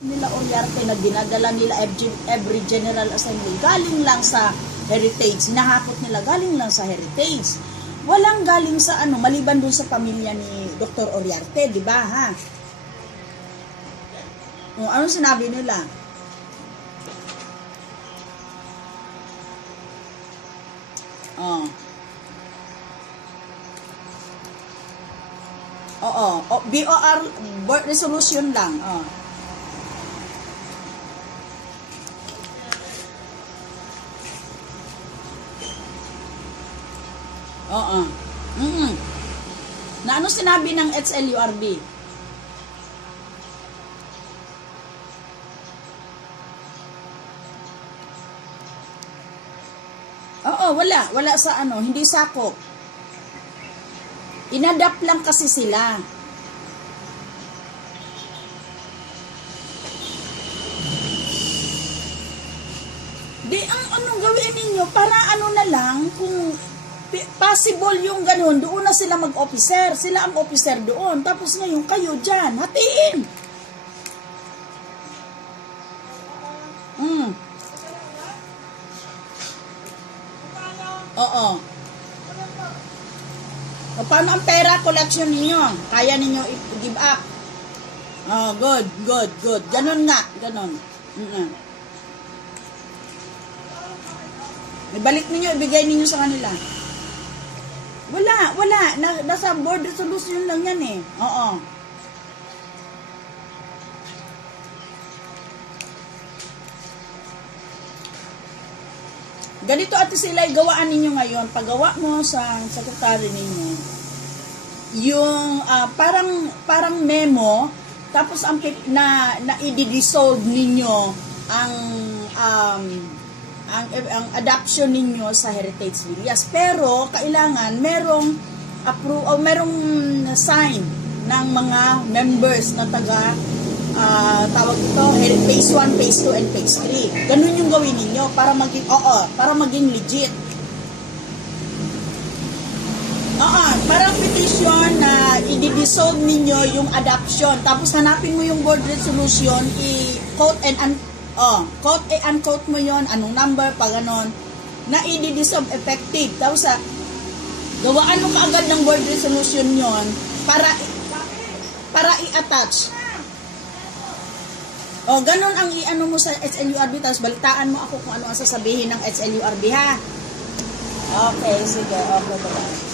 nila Ollarte na dinadala nila every General Assembly galing lang sa Heritage. Nahakot nila galing lang sa Heritage. Walang galing sa ano, maliban dun sa pamilya ni Dr. Ollarte, di ba ha? O, anong sinabi nila? Oh. Oo. BOR, board resolution lang. Oh. Oo. Na ano sinabi ng HLURB? Oo, wala sa ano, hindi sakop. Inadapt lang kasi sila. Di ang anong gawin ninyo para ano na lang kung possible yung ganun, doon na sila mag-officer. Sila ang officer doon. Tapos ngayon kayo dyan, hatiin. Oo. O, paano ang pera collection ninyo? Kaya ninyo i-give up? Oh, good. Ganun nga, ganun. Ibalik ninyo, ibigay ninyo sa kanila. Wala. Nasa board resolution lang yan eh. Oo. Ganito at sila gawaan ninyo ngayon. Paggawa mo sa secretary ninyo, yung parang memo, tapos ang na i-dissolve ninyo ang adoption ninyo sa Heritage Villas. Pero kailangan merong sign ng mga members na tawag ito, phase 1, phase 2, and phase 3. Ganun yung gawin ninyo para maging legit. Parang petition na i-dissolve ninyo yung adoption. Tapos hanapin mo yung board resolution, i-quote and quote unquote mo yon, anong number, pa ganon, na i-dissolve effective. Tapos gawaan mo kaagad ng board resolution yon para i-attach. Ganon ang i-ano mo sa HLURB, tapos balitaan mo ako kung ano ang sasabihin ng HLURB, ha? Okay, sige. Okay, bye-bye.